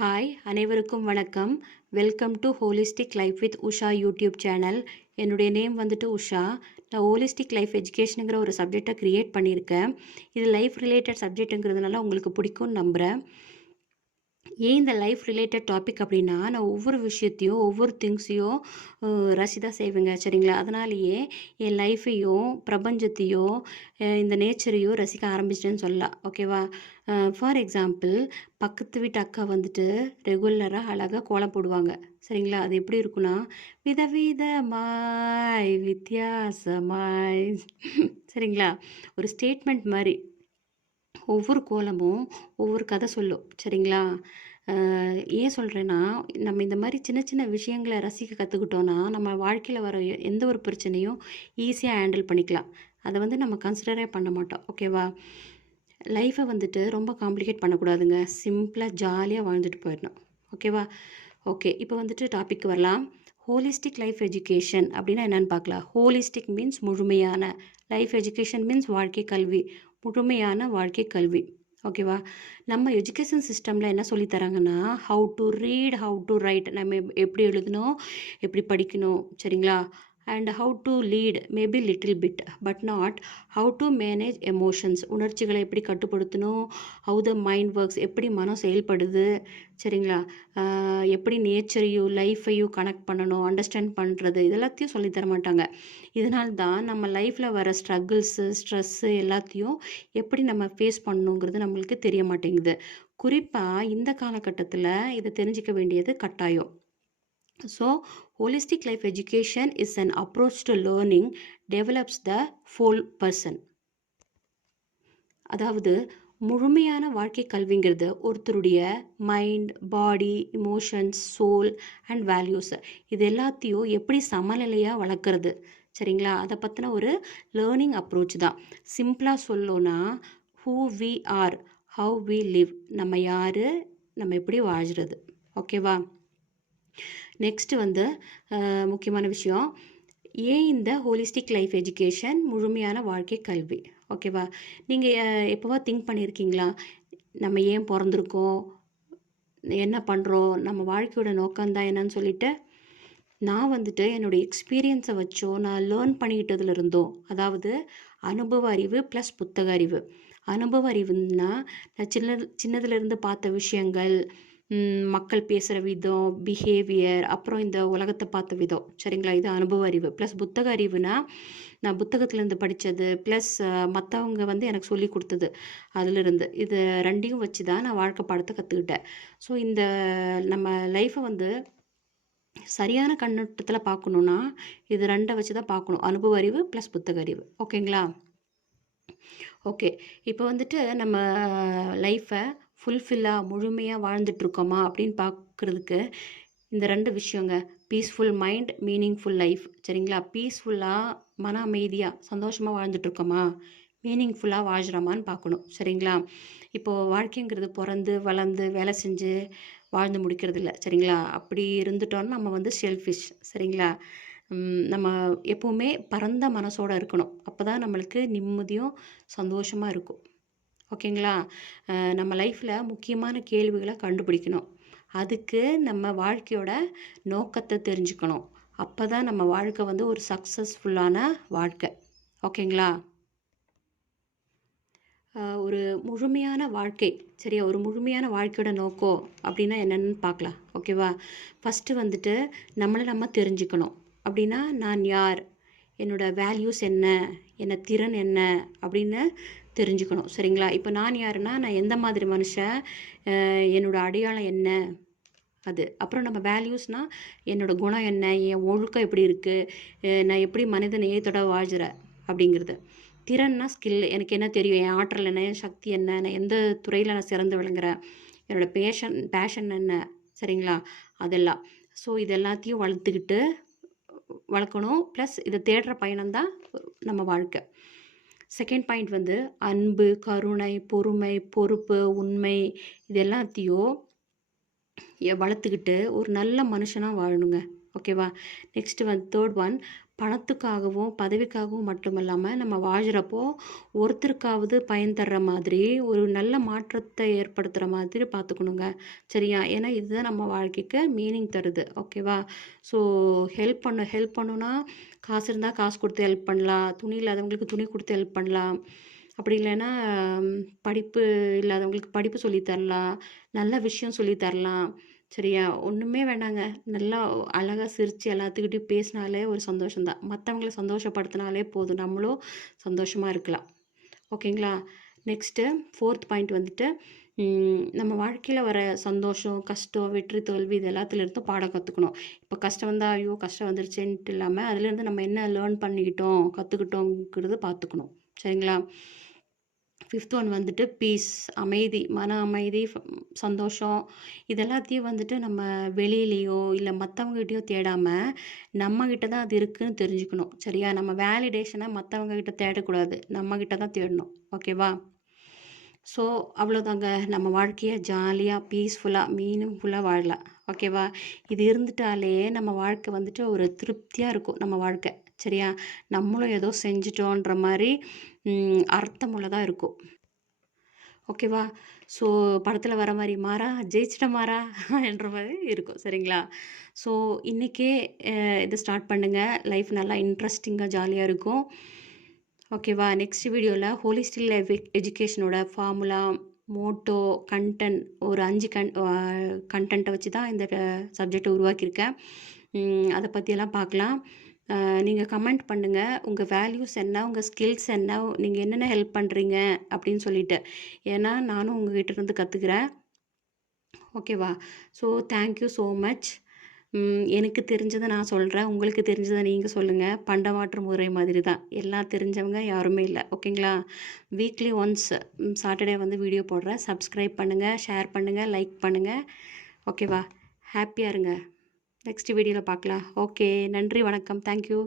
Hi அனைவருக்கும் வணக்கம். Welcome to holistic life with Usha YouTube channel. என்னுடைய நேம் வந்துட்டு உஷா. நான் ஹோலிஸ்டிக் லைஃப் எஜுகேஷனுங்கிற ஒரு சப்ஜெக்டை க்ரியேட் பண்ணியிருக்கேன். இது லைஃப் ரிலேட்டட் சப்ஜெக்ட்டுங்கிறதுனால உங்களுக்கு பிடிக்கும்னு நம்புகிறேன். ஏன் இந்த லைஃப் ரிலேட்டட் டாபிக் அப்படின்னா, நான் ஒவ்வொரு விஷயத்தையும் ஒவ்வொரு திங்ஸையும் ரசிதா செய்வேங்க, சரிங்களா? அதனாலேயே என் லைஃப்பையும் பிரபஞ்சத்தையும் இந்த நேச்சரையும் ரசிக்க ஆரம்பிச்சிட்டேன்னு சொல்லலாம், ஓகேவா? ஃபார் எக்ஸாம்பிள், பக்கத்து வீட்டு அக்கா வந்துட்டு ரெகுலராக அழகாக கோலம் போடுவாங்க, சரிங்களா? அது எப்படி இருக்குன்னா, விதவிதமாய் வித்தியாசமாய் சரிங்களா? ஒரு ஸ்டேட்மெண்ட் மாதிரி ஒவ்வொரு கோலமும் ஒவ்வொரு கதை சொல்லும், சரிங்களா? ஏன் சொல்கிறேன்னா, நம்ம இந்த மாதிரி சின்ன சின்ன விஷயங்களை ரசிக்க கற்றுக்கிட்டோன்னா நம்ம வாழ்க்கையில் வர எந்த ஒரு பிரச்சனையும் ஈஸியாக ஹேண்டில் பண்ணிக்கலாம். அதை வந்து நம்ம கன்சிடரே பண்ண மாட்டோம், ஓகேவா? லைஃப்பை வந்துட்டு ரொம்ப காம்ப்ளிகேட் பண்ணக்கூடாதுங்க. சிம்பிளாக ஜாலியாக வாழ்ந்துட்டு போயிடணும், ஓகேவா? ஓகே, இப்போ வந்துட்டு டாபிக் வரலாம். ஹோலிஸ்டிக் லைஃப் எஜுகேஷன் அப்படின்னா என்னென்னு பார்க்கலாம். ஹோலிஸ்டிக் மீன்ஸ் முழுமையான, லைஃப் எஜுகேஷன் மீன்ஸ் வாழ்க்கை கல்வி, முழுமையான வாழ்க்கை கல்வி, ஓகேவா? நம்ம எஜுகேஷன் சிஸ்டமில் என்ன சொல்லித்தராங்கன்னா, how to read, how to write, நம்ம எப்படி எழுதணும், எப்படி படிக்கணும், சரிங்களா? And how to lead maybe little bit, but not how to manage emotions, உணர்ச்சிகளை எப்படி கட்டுப்படுத்தணும், ஹவு த மைண்ட் ஒர்க்ஸ், எப்படி மனம் செயல்படுது, சரிங்களா? எப்படி நேச்சரையும் லைஃப்பையும் கனெக்ட் பண்ணணும், அண்டர்ஸ்டாண்ட் பண்ணுறது, இதெல்லாத்தையும் சொல்லித்தர மாட்டாங்க. இதனால தான் நம்ம லைஃப்பில் வர ஸ்ட்ரகிள்ஸு, ஸ்ட்ரெஸ்ஸு எல்லாத்தையும் எப்படி நம்ம ஃபேஸ் பண்ணணுங்கிறது நம்மளுக்கு தெரிய மாட்டேங்குது. குறிப்பாக இந்த காலகட்டத்தில் இதை தெரிஞ்சிக்க வேண்டியது கட்டாயம். So, holistic life education is an approach to learning develops the full person. அதாவது முழுமையான வாழ்க்கை கல்விங்கிறது ஒருத்தருடைய mind, body, emotions, soul and values இது எல்லாத்தையும் எப்படி சமநிலையாக வளர்க்குறது, சரிங்களா? அதை பற்றின ஒரு லேர்னிங் அப்ரோச் தான். சிம்பிளாக சொல்லணும்னா, who we are, how we live, நம்ம யார், நம்ம எப்படி வாழ்கிறது, ஓகேவா? நெக்ஸ்ட் வந்து முக்கியமான விஷயம், ஏன் இந்த ஹோலிஸ்டிக் லைஃப் எஜுகேஷன் முழுமையான வாழ்க்கை கல்வி, ஓகேவா? நீங்கள் எப்போவா திங்க் பண்ணியிருக்கீங்களா, நம்ம ஏன் பிறந்திருக்கோம், என்ன பண்ணுறோம், நம்ம வாழ்க்கையோட நோக்கம்தான் என்னன்னு சொல்லிட்டு? நான் வந்துட்டு என்னுடைய எக்ஸ்பீரியன்ஸை வச்சோ, நான் லேர்ன் பண்ணிக்கிட்டதுல இருந்தோம், அதாவது அனுபவ அறிவு ப்ளஸ் புத்தக அறிவு. அனுபவ அறிவுன்னா நான் சின்னதுலேருந்து பார்த்த விஷயங்கள், மக்கள் பேசுகிற விதம், பிஹேவியர், அப்புறம் இந்த உலகத்தை பார்த்த விதம், சரிங்களா? இது அனுபவ அறிவு. ப்ளஸ் புத்தக அறிவுனா நான் புத்தகத்துலேருந்து படித்தது ப்ளஸ் மற்றவங்க வந்து எனக்கு சொல்லி கொடுத்தது, அதிலிருந்து. இது ரெண்டையும் வச்சு தான் நான் வாழ்க்கை பாடத்தை கற்றுக்கிட்டேன். ஸோ இந்த நம்ம லைஃப்பை வந்து சரியான கண்ணோட்டத்தில் பார்க்கணுன்னா இது ரெண்டை வச்சு தான் பார்க்கணும், அனுபவ அறிவு ப்ளஸ் புத்தக அறிவு, ஓகேங்களா? ஓகே, இப்போ வந்துட்டு நம்ம லைஃப்பை ஃபுல்ஃபில்லாக முழுமையாக வாழ்ந்துட்டுருக்கோமா அப்படின்னு பார்க்குறதுக்கு இந்த ரெண்டு விஷயங்க, பீஸ்ஃபுல் மைண்ட், மீனிங்ஃபுல் லைஃப், சரிங்களா? பீஸ்ஃபுல்லாக மன அமைதியாக சந்தோஷமாக வாழ்ந்துட்டுருக்கோமா, மீனிங்ஃபுல்லாக வாழ்கிறோமான்னு பார்க்கணும், சரிங்களா? இப்போது வாழ்க்கைங்கிறது பிறந்து வளர்ந்து வேலை செஞ்சு வாழ்ந்து முடிக்கிறது இல்லை, சரிங்களா? அப்படி இருந்துட்டோன்னா நம்ம வந்து செல்ஃபிஷ், சரிங்களா? நம்ம எப்போவுமே பரந்த மனசோடு இருக்கணும், அப்போ தான் நம்மளுக்கு நிம்மதியும் சந்தோஷமாக இருக்கும், ஓகேங்களா? நம்ம லைஃப்பில் முக்கியமான கேள்விகளை கண்டுபிடிக்கணும், அதுக்கு நம்ம வாழ்க்கையோட நோக்கத்தை தெரிஞ்சுக்கணும், அப்போ தான் நம்ம வாழ்க்கை வந்து ஒரு சக்ஸஸ்ஃபுல்லான வாழ்க்கை, ஓகேங்களா? ஒரு முழுமையான வாழ்க்கை, சரியா? ஒரு முழுமையான வாழ்க்கையோட நோக்கம் அப்படின்னா என்னென்னு பார்க்கலாம், ஓகேவா? ஃபஸ்ட்டு வந்துட்டு நம்மளை நம்ம தெரிஞ்சுக்கணும். அப்படின்னா நான் யார், என்னோடய வேல்யூஸ் என்ன, என்ன திறன் என்ன அப்படின்னு தெரிஞ்சுக்கணும், சரிங்களா? இப்போ நான் யாருன்னா நான் எந்த மாதிரி மனுஷன், என்னோடய அடையாளம் என்ன, அது. அப்புறம் நம்ம வேல்யூஸ்னால் என்னோடய குணம் என்ன, என் ஒழுக்கம் எப்படி இருக்குது, நான் எப்படி மனித நேயத்தோட வாழ்கிறேன் அப்படிங்கிறது. திறன்னா ஸ்கில், எனக்கு என்ன தெரியும், என் ஆற்றல் என்ன, என் சக்தி என்ன, நான் எந்த துறையில் நான் சிறந்து விளங்குறேன், என்னோடய பேஷன் என்ன, சரிங்களா? அதெல்லாம். ஸோ இது எல்லாத்தையும் வளர்க்கணும். ப்ளஸ் இதை தேடுற பயணம்தான் நம்ம வாழ்க்கை. செகண்ட் பாயிண்ட் வந்து அன்பு, கருணை, பொறுமை, பொறுப்பு, உண்மை, இது எல்லாத்தையும் வளர்த்துக்கிட்டு ஒரு நல்ல மனுஷனாக வாழணுங்க, ஓகேவா? நெக்ஸ்ட் வந்து தேர்ட் ஒன், பணத்துக்காகவும் பதவிக்காகவும் மட்டும் இல்லாமல் நம்ம வாழ்கிறப்போ ஒருத்தருக்காவது பயன் தர்ற மாதிரி ஒரு நல்ல மாற்றத்தை ஏற்படுத்துகிற மாதிரி பார்த்துக்கணுங்க. சரியா? ஏன்னா இதுதான் நம்ம வாழ்க்கைக்கு மீனிங் தருது. ஓகேவா? ஸோ ஹெல்ப் பண்ணுன்னா காசு இருந்தால் காசு கொடுத்து ஹெல்ப் பண்ணலாம். துணி இல்லாதவங்களுக்கு துணி கொடுத்து ஹெல்ப் பண்ணலாம். அப்படி இல்லைன்னா படிப்பு இல்லாதவங்களுக்கு படிப்பு சொல்லித் தரலாம். நல்ல விஷயம் சொல்லித் தரலாம். சரியா? ஒன்றுமே வேண்டாங்க. நல்லா அழகா சிரிச்சு எல்லாத்துக்கிட்டயும் பேசினாலே ஒரு சந்தோஷம் தான். மற்றவங்கள சந்தோஷப்படுத்தினாலே போதும். நம்மளும் சந்தோஷமா இருக்கலாம். ஓகேங்களா? நெக்ஸ்ட்டு 4த் பாயிண்ட் வந்துட்டு நம்ம வாழ்க்கையில் வர சந்தோஷம், கஷ்டம், வெற்றி, தோல்வி இது எல்லாத்துலேருந்தும் பாடம் கற்றுக்கணும். இப்போ கஷ்டம் வந்தால் ஐயோ கஷ்டம் வந்துருச்சேன்ட்டு இல்லாமல் அதுலேருந்து நம்ம என்ன லேர்ன் பண்ணிக்கிட்டோம், கற்றுக்கிட்டோங்கிறது பார்த்துக்கணும். சரிங்களா? 5th ஒன் வந்துட்டு பீஸ், அமைதி, மன அமைதி, சந்தோஷம் இது எல்லாத்தையும் வந்துட்டு நம்ம வெளியிலையோ இல்லை மற்றவங்ககிட்டயோ தேடாமல் நம்மக்கிட்ட தான் அது இருக்குன்னு தெரிஞ்சுக்கணும். சரியா? நம்ம வேலிடேஷனை மற்றவங்ககிட்ட தேடக்கூடாது. நம்மக்கிட்ட தான் தேடணும். ஓகேவா? ஸோ அவ்வளோதாங்க. நம்ம வாழ்க்கையை ஜாலியாக பீஸ்ஃபுல்லாக மீனிங்ஃபுல்லாக வாழலாம். ஓகேவா? இது இருந்துட்டாலே நம்ம வாழ்க்கை வந்துட்டு ஒரு திருப்தியாக இருக்கும் நம்ம வாழ்க்கை. சரியா? நம்மளும் ஏதோ செஞ்சிட்டோன்ற மாதிரி அர்த்தமுள்ளதாக இருக்கும். ஓகேவா? ஸோ படத்தில் வர மாதிரி மாறா ஜெயிச்சிட்ட மாறா என்ற மாதிரி இருக்கும். சரிங்களா? ஸோ இன்றைக்கே இதை ஸ்டார்ட் பண்ணுங்கள். லைஃப் நல்லா இன்ட்ரெஸ்டிங்காக ஜாலியாக இருக்கும். ஓகேவா? நெக்ஸ்ட் வீடியோவில் ஹோலிஸ்டிக் லைஃப் எஜுகேஷனோட ஃபார்முலா, மோட்டோ, கண்டென்ட் ஒரு 5 கண்டென்ட்டை வச்சு தான் இந்த சப்ஜெக்டை உருவாக்கியிருக்கேன். அதை பற்றியெல்லாம் பார்க்கலாம். நீங்கள் கமெண்ட் பண்ணுங்கள். உங்கள் வேல்யூஸ் என்ன, உங்கள் ஸ்கில்ஸ் என்ன, நீங்கள் என்னென்ன ஹெல்ப் பண்ணுறீங்க அப்படின்னு சொல்லிட்டு. ஏன்னா நானும் உங்ககிட்ட இருந்து கற்றுக்கிறேன். ஓகேவா? So thank you so much. எனக்கு தெரிஞ்சதை நான் சொல்கிறேன். உங்களுக்கு தெரிஞ்சதை நீங்கள் சொல்லுங்கள். பண்டமாற்று முறை மாதிரி தான். எல்லாம் தெரிஞ்சவங்க யாருமே இல்லை. ஓகேங்களா? வீக்லி ஒன்ஸ் சாட்டர்டே வந்து வீடியோ போடுறேன். சப்ஸ்கிரைப் பண்ணுங்கள், ஷேர் பண்ணுங்கள், லைக் பண்ணுங்கள். ஓகேவா? ஹாப்பியாக இருங்க. நெக்ஸ்ட் வீடியோவில் பார்க்கலாம். ஓகே. நன்றி, வணக்கம். தேங்க்யூ.